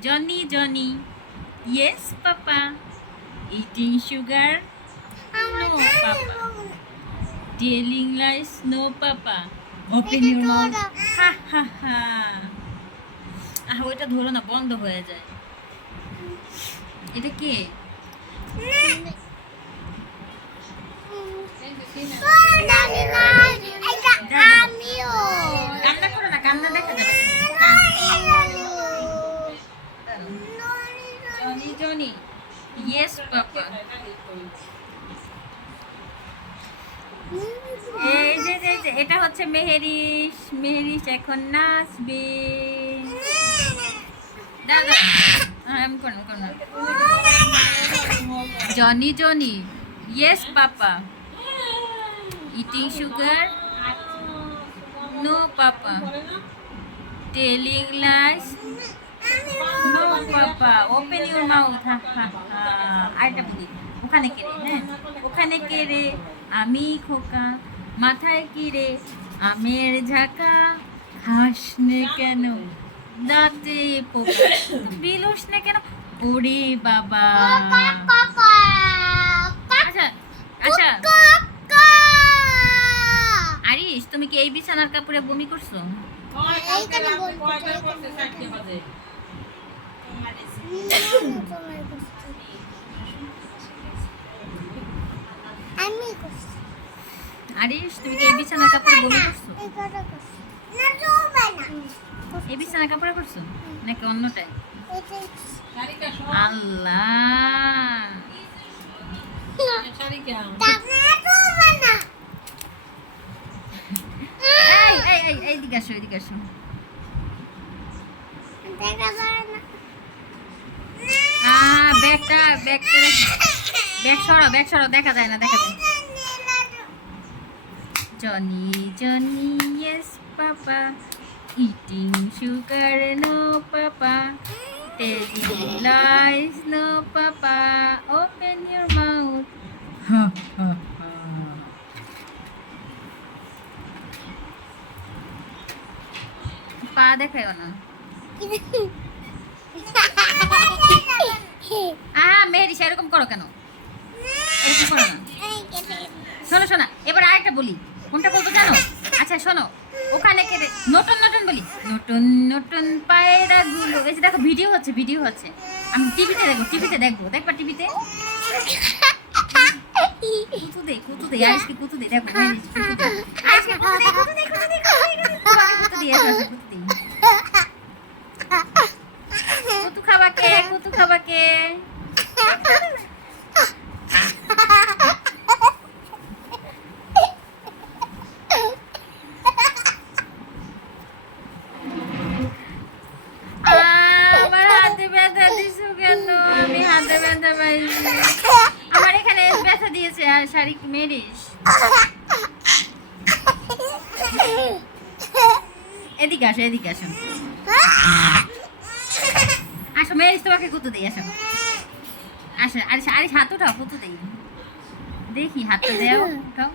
Johnny. Yes, Papa. Eating sugar? No, Papa. Telling lies? No, Papa. Open your mouth. Ha ha ha. ওইটা ধরো না, বন্ধ হয়ে যায়। এটা কে? কান্না করো না, কান্না দেখা যাবে। Johnny. Yes, Papa. এই যে এটা হচ্ছে মেহেরিশ এখন নাচবে। দাদা আমি কোন Johnny. Yes, Papa. Eating sugar? No, Papa. Telling lies? No, Papa. Open your mouth. আরেকটা বলি, ওখানে কে রে? হ্যাঁ, ওখানে কে রে? আমি খোকা। মাথায় কি রে? আমের ঝাঁকা। হাসনে কেন? দাঁতে পোকা। বিলুস না কেন? ওরে বাবা। আচ্ছা আরিশ, তুমি কি এই বিছানার কাপড়ে বমি করছো? আরিশ, তুমি কি এই বিছানার কাপড়ে বমি করছো? এই বিছানার কাপড়ে করছো নাকি অন্যটাই? আল্লাহ, এইদিকে আসো। ব্যাগ সরাও, দেখা যায় না। Johnny, yes, Papa. Eating sugar? No, Papa. Telling lies? No, Papa. Open your mouth. Ha ha ha. পা দেখায়ও না। মেহেরি, সেরকম করো কেন? এরকম করো না। শোনো, এবার আরেকটা বলি। কোনটা বলবো জানো? আচ্ছা শোনো, ওখানে কে নতুন বলি। নতুন পায়রা গুলো। এই যে দেখো, ভিডিও হচ্ছে। আমি টিভিতে দেখবো। দেখবা টিভিতে? কুতু দে আজকে, কুতু দে। দেখো আজকে কুতু দে। কুতু খাবা কে? আমার হাতে ব্যথা দিছো কেন? আমি হাতে ব্যথা পাইছি। আমার এখানে ব্যথা দিয়েছে। আর শাড়ি মেরিস, এদিকে আসো। আসো মেরিস, তোমাকে কুতু দিই। আসো। আরে হাত উঠাও, কুতু দিই। দেখি হাতটা দেও, উঠাও।